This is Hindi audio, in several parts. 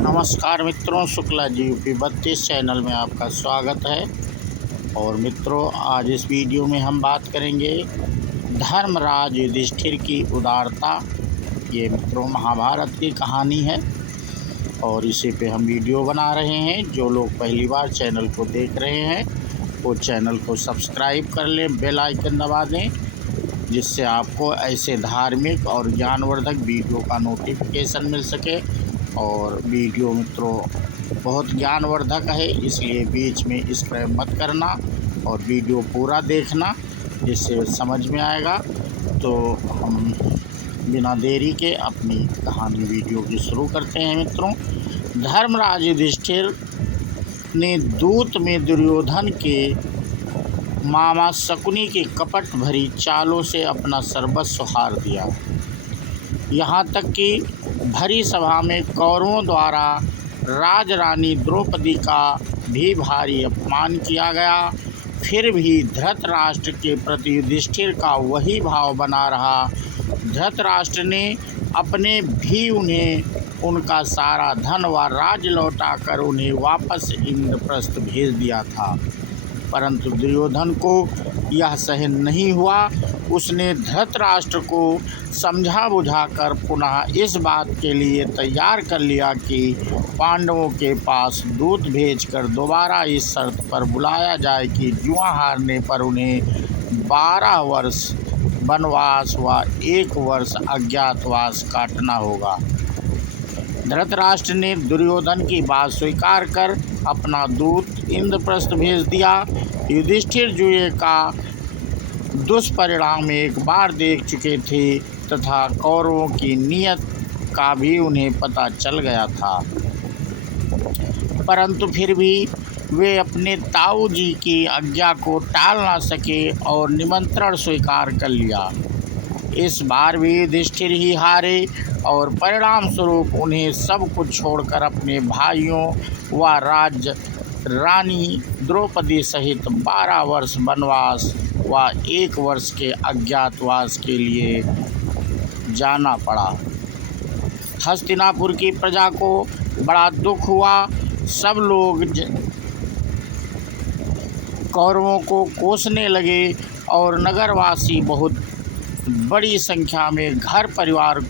नमस्कार मित्रों, शुक्ला जी यूपी 32 चैनल में आपका स्वागत है। और मित्रों, आज इस वीडियो में हम बात करेंगे धर्मराज युधिष्ठिर की उदारता। ये मित्रों महाभारत की कहानी है और इसी पे हम वीडियो बना रहे हैं। जो लोग पहली बार चैनल को देख रहे हैं वो चैनल को सब्सक्राइब कर लें, बेल आइकन दबा दें, जिससे आपको ऐसे धार्मिक और ज्ञानवर्धक वीडियो का नोटिफिकेशन मिल सके। और वीडियो मित्रों बहुत ज्ञानवर्धक है, इसलिए बीच में स्क्रैप मत करना और वीडियो पूरा देखना, जिससे समझ में आएगा। तो हम बिना देरी के अपनी कहानी वीडियो की शुरू करते हैं। मित्रों, धर्मराज युधिष्ठिर ने दूत में दुर्योधन के मामा शकुनी के कपट भरी चालों से अपना सर्वस्व हार दिया। यहाँ तक कि भरी सभा में कौरवों द्वारा राजरानी द्रौपदी का भी भारी अपमान किया गया। फिर भी धृतराष्ट्र के प्रति युधिष्ठिर का वही भाव बना रहा। धृतराष्ट्र ने अपने भी उन्हें उनका सारा धन व राज लौटाकर उन्हें वापस इंद्रप्रस्थ भेज दिया था, परंतु दुर्योधन को यह सहन नहीं हुआ। उसने धृतराष्ट्र को समझा बुझाकर पुनः इस बात के लिए तैयार कर लिया कि पांडवों के पास दूत भेजकर दोबारा इस शर्त पर बुलाया जाए कि जुआ हारने पर उन्हें 12 वर्ष वनवास व 1 वर्ष अज्ञातवास काटना होगा। धृतराष्ट्र ने दुर्योधन की बात स्वीकार कर अपना दूत इंद्रप्रस्थ भेज दिया। युधिष्ठिर जुए का दुष्परिणाम एक बार देख चुके थे तथा कौरवों की नीयत का भी उन्हें पता चल गया था, परंतु फिर भी वे अपने ताऊ जी की आज्ञा को टाल ना सके और निमंत्रण स्वीकार कर लिया। इस बार भी युधिष्ठिर ही हारे और परिणाम स्वरूप उन्हें सब कुछ छोड़कर अपने भाइयों व रानी द्रौपदी सहित 12 वर्ष वनवास व 1 वर्ष के अज्ञातवास के लिए जाना पड़ा। हस्तिनापुर की प्रजा को बड़ा दुख हुआ। सब लोग कौरवों को कोसने लगे और नगरवासी बहुत बड़ी संख्या में घर परिवार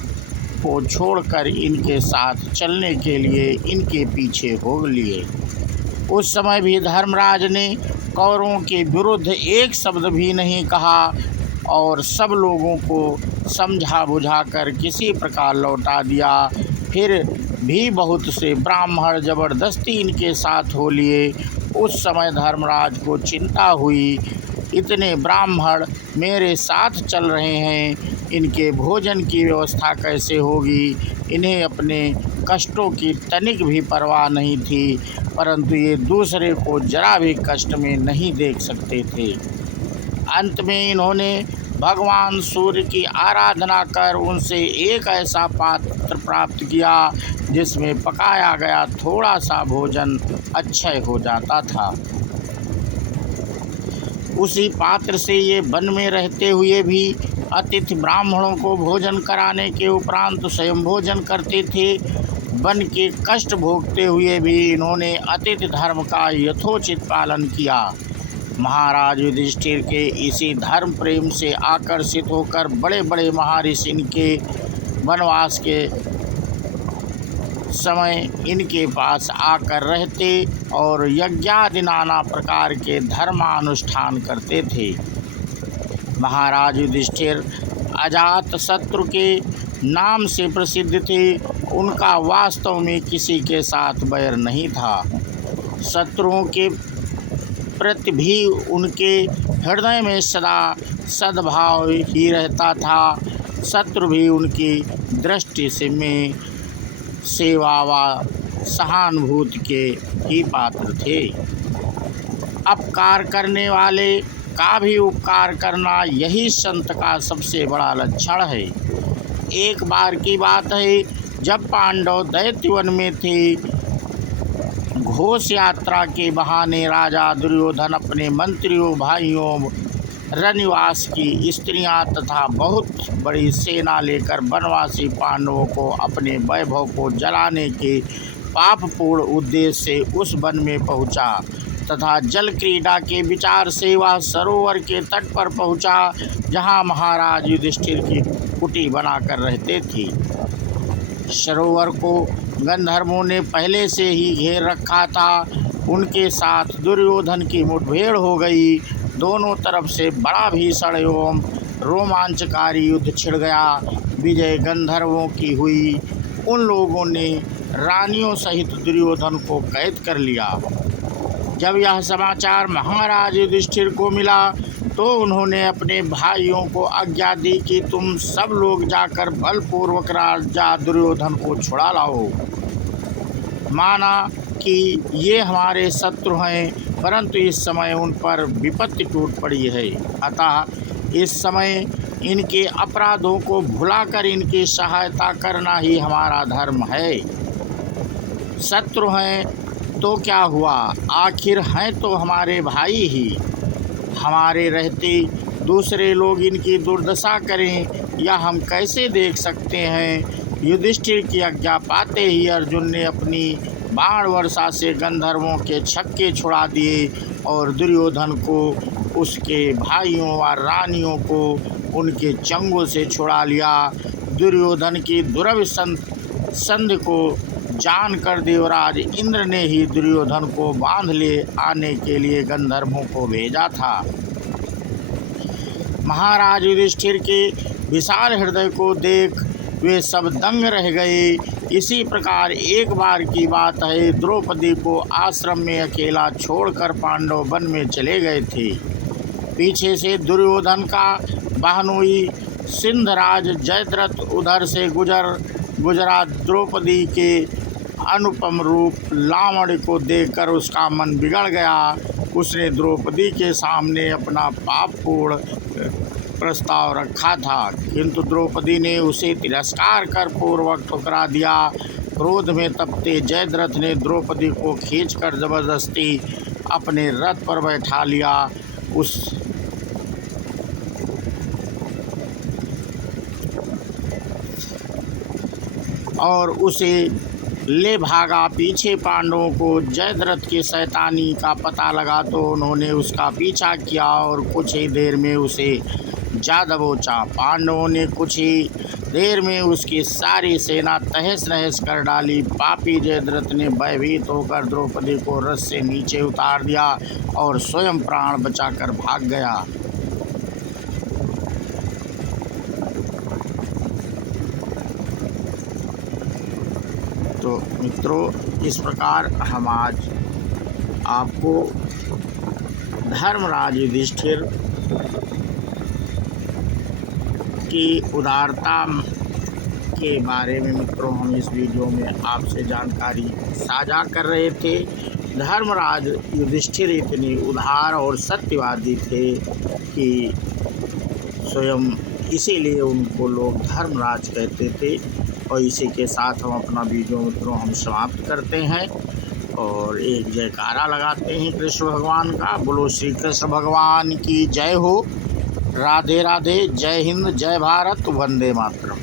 को छोड़कर इनके साथ चलने के लिए इनके पीछे हो लिए। उस समय भी धर्मराज ने कौरवों के विरुद्ध एक शब्द भी नहीं कहा और सब लोगों को समझा बुझाकर किसी प्रकार लौटा दिया। फिर भी बहुत से ब्राह्मण जबरदस्ती इनके साथ हो लिए। उस समय धर्मराज को चिंता हुई, इतने ब्राह्मण मेरे साथ चल रहे हैं, इनके भोजन की व्यवस्था कैसे होगी। इन्हें अपने कष्टों की तनिक भी परवाह नहीं थी, परंतु ये दूसरे को जरा भी कष्ट में नहीं देख सकते थे। अंत में इन्होंने भगवान सूर्य की आराधना कर उनसे एक ऐसा पात्र प्राप्त किया जिसमें पकाया गया थोड़ा सा भोजन अक्षय हो जाता था। उसी पात्र से ये वन में रहते हुए भी अतिथि ब्राह्मणों को भोजन कराने के उपरांत स्वयं भोजन करते थे। वन के कष्ट भोगते हुए भी इन्होंने अतिथि धर्म का यथोचित पालन किया। महाराज युधिष्ठिर के इसी धर्म प्रेम से आकर्षित होकर बड़े बड़े महर्षि इनके वनवास के समय इनके पास आकर रहते और यज्ञादि नाना प्रकार के धर्मानुष्ठान करते थे। महाराज युधिष्ठिर अजात शत्रु के नाम से प्रसिद्ध थे। उनका वास्तव में किसी के साथ बैर नहीं था। शत्रुओं के प्रति भी उनके हृदय में सदा सद्भाव ही रहता था। शत्रु भी उनकी दृष्टि से में सेवा व सहानुभूति के ही पात्र थे। अपकार करने वाले का भी उपकार करना यही संत का सबसे बड़ा लक्षण है। एक बार की बात है, जब पांडव दैत्यवन में थे, घोष यात्रा के बहाने राजा दुर्योधन अपने मंत्रियों, भाइयों, रनिवास की स्त्रियां तथा बहुत बड़ी सेना लेकर वनवासी पांडवों को अपने वैभव को जलाने के पापपूर्ण उद्देश्य से उस वन में पहुंचा तथा जल क्रीड़ा के विचार से वह सरोवर के तट पर पहुंचा, जहां महाराज युधिष्ठिर की कुटी बनाकर रहते थे। सरोवर को गंधर्वों ने पहले से ही घेर रखा था। उनके साथ दुर्योधन की मुठभेड़ हो गई। दोनों तरफ से बड़ा भीषण एवं रोमांचकारी युद्ध छिड़ गया। विजय गंधर्वों की हुई। उन लोगों ने रानियों सहित दुर्योधन को कैद कर लिया। जब यह समाचार महाराज युधिष्ठिर को मिला तो उन्होंने अपने भाइयों को आज्ञा दी कि तुम सब लोग जाकर बलपूर्वक राजा दुर्योधन को छुड़ा लाओ। माना कि ये हमारे शत्रु हैं, परंतु इस समय उन पर विपत्ति टूट पड़ी है। अतः इस समय इनके अपराधों को भुलाकर इनकी सहायता करना ही हमारा धर्म है। शत्रु हैं तो क्या हुआ, आखिर हैं तो हमारे भाई ही। हमारे रहते दूसरे लोग इनकी दुर्दशा करें, या हम कैसे देख सकते हैं। युधिष्ठिर की आज्ञा पाते ही अर्जुन ने अपनी बाण वर्षा से गंधर्वों के छक्के छुड़ा दिए और दुर्योधन को, उसके भाइयों और रानियों को उनके चंगों से छुड़ा लिया। दुर्योधन की दुरभिसंधि को जानकर देवराज इंद्र ने ही दुर्योधन को बांध ले आने के लिए गंधर्वों को भेजा था। महाराज युधिष्ठिर के विशाल हृदय को देख वे सब दंग रह गए। इसी प्रकार एक बार की बात है, द्रौपदी को आश्रम में अकेला छोड़कर पांडव वन में चले गए थे। पीछे से दुर्योधन का बहनोई सिंधराज जयद्रथ उधर से गुजरा। द्रौपदी के अनुपम रूप लावण्य को देखकर उसका मन बिगड़ गया। उसने द्रौपदी के सामने अपना पापपूर्ण प्रस्ताव रखा था, किंतु द्रौपदी ने उसे तिरस्कार कर पूर्वक ठुकरा दिया। क्रोध में तपते जयद्रथ ने द्रौपदी को खींचकर जबरदस्ती अपने रथ पर बैठा लिया। उसे ले भागा। पीछे पांडवों को जयद्रथ की शैतानी का पता लगा तो उन्होंने उसका पीछा किया और कुछ ही देर में उसे जा दबोचा। पांडवों ने कुछ ही देर में उसकी सारी सेना तहस नहस कर डाली। पापी जयद्रथ ने भयभीत होकर द्रौपदी को रथ से नीचे उतार दिया और स्वयं प्राण बचाकर भाग गया। तो मित्रों, इस प्रकार हम आज आपको धर्मराज युधिष्ठिर की उदारता के बारे में मित्रों हम इस वीडियो में आपसे जानकारी साझा कर रहे थे। धर्मराज युधिष्ठिर इतने उदार और सत्यवादी थे कि स्वयं इसीलिए उनको लोग धर्मराज कहते थे। और इसी के साथ हम अपना वीडियो मित्रों हम समाप्त करते हैं और एक जयकारा लगाते हैं कृष्ण भगवान का। बोलो श्री कृष्ण भगवान की जय हो। राधे राधे। जय हिंद, जय भारत, वंदे मातरम।